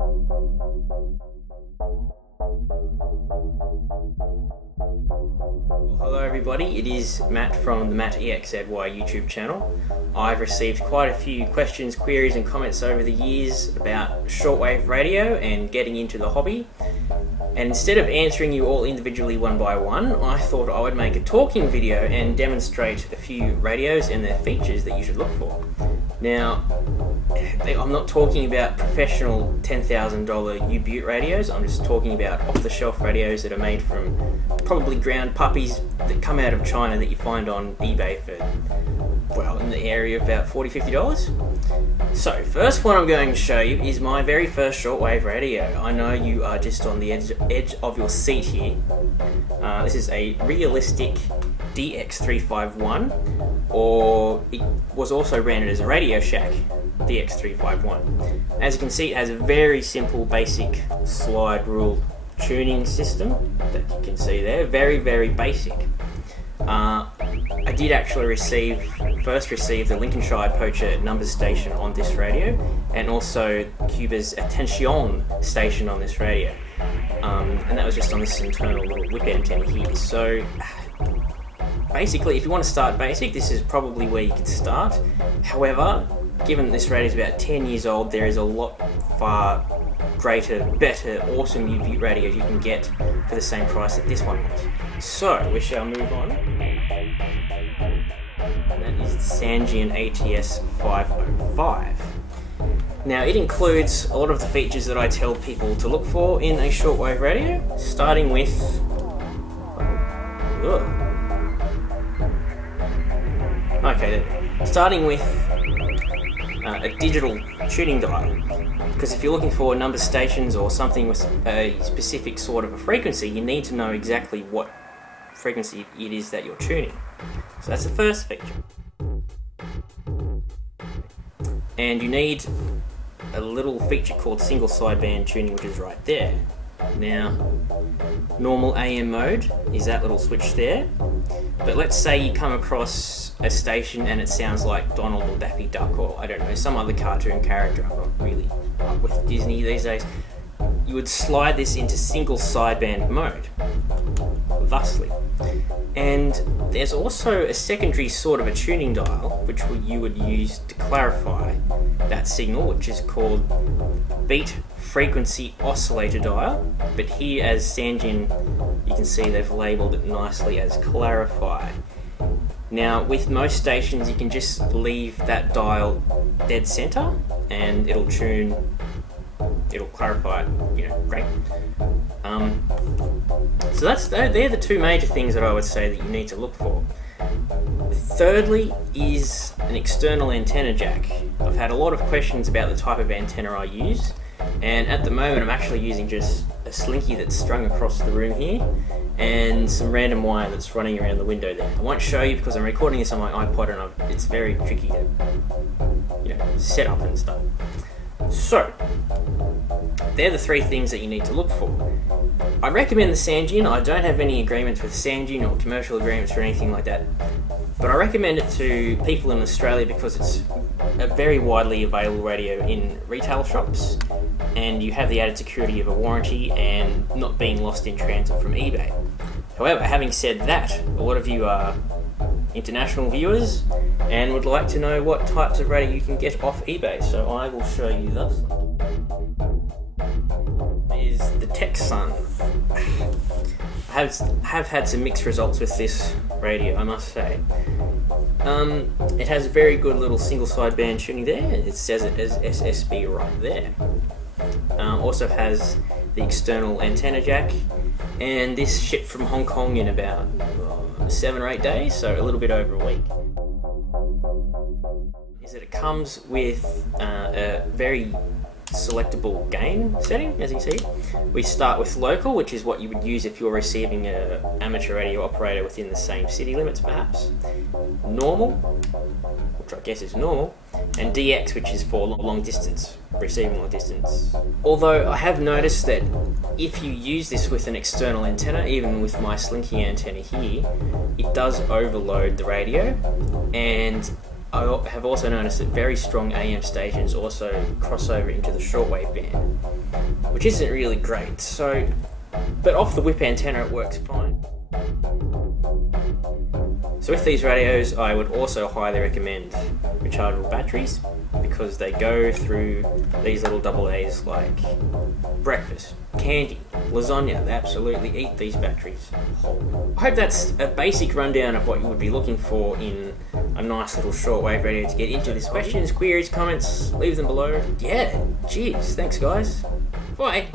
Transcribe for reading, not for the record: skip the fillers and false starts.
Hello everybody, it is Matt from the MattExzy YouTube channel. I've received quite a few questions, queries and comments over the years about shortwave radio and getting into the hobby. And instead of answering you all individually one by one, I thought I would make a talking video and demonstrate a few radios and their features that you should look for. Now, I'm not talking about professional $10,000 U-Butte radios, I'm just talking about off-the-shelf radios that are made from probably ground puppies that come out of China that you find on eBay for, well, in the area of about $40–50. So, first one I'm going to show you is my very first shortwave radio. I know you are just on the edge of your seat here. This is a realistic DX351, or it was also branded as a Radio Shack DX351. As you can see, it has a very simple basic slide rule tuning system that you can see there. Very, very basic. I did actually first receive the Lincolnshire Poacher numbers station on this radio, and also Cuba's Attention station on this radio. And that was just on this internal little whip antenna here. So basically, if you want to start basic, this is probably where you could start. However, given this radio is about 10 years old, there is a lot far greater, better, awesome U-Butte radios you can get for the same price that this one was. So, we shall move on. And that is the Sangean ATS 505. Now, it includes a lot of the features that I tell people to look for in a shortwave radio, starting with starting with a digital tuning dial. Because if you're looking for number stations or something with a specific sort of a frequency, you need to know exactly what frequency it is that you're tuning. So that's the first feature. And you need a little feature called single sideband tuning, which is right there. Now, normal AM mode is that little switch there, but let's say you come across a station and it sounds like Donald or Daffy Duck, or I don't know, some other cartoon character. I'm not really up with Disney these days. You would slide this into single sideband mode, thusly. And there's also a secondary sort of a tuning dial which you would use to clarify that signal, which is called beat frequency oscillator dial, but here as Sangean you can see they've labelled it nicely as clarify. Now, with most stations you can just leave that dial dead center and it'll clarify it, you know, great. So they're the two major things that I would say that you need to look for. Thirdly is an external antenna jack. I've had a lot of questions about the type of antenna I use, and at the moment I'm actually using just a slinky that's strung across the room here and some random wire that's running around the window there. I won't show you because I'm recording this on my iPod and it's very tricky to, you know, set up and stuff. So, they're the three things that you need to look for. I recommend the Sangean. I don't have any agreements with Sangean or commercial agreements or anything like that, but I recommend it to people in Australia because it's a very widely available radio in retail shops, and you have the added security of a warranty and not being lost in transit from eBay. However, having said that, a lot of you are international viewers and would like to know what types of radio you can get off eBay, so I will show you this. Is the Texan. I have had some mixed results with this radio, I must say. It has a very good little single sideband tuning there. It says it as SSB right there. Also has the external antenna jack, and this shipped from Hong Kong in about 7 or 8 days, so a little bit over a week. Is that it comes with a very selectable gain setting, as you see. We start with local, which is what you would use if you're receiving an amateur radio operator within the same city limits perhaps. Normal, which I guess is normal, and DX, which is for long distance, receiving long distance. Although I have noticed that if you use this with an external antenna, even with my slinky antenna here, it does overload the radio, and I have also noticed that very strong AM stations also cross over into the shortwave band, which isn't really great. So, but off the whip antenna it works fine. So with these radios, I would also highly recommend rechargeable batteries because they go through these little AA's like breakfast, candy, lasagna. They absolutely eat these batteries whole. I hope that's a basic rundown of what you would be looking for in a nice little shortwave radio to get into this. Questions, queries, comments, leave them below. Yeah, cheers. Thanks guys. Bye.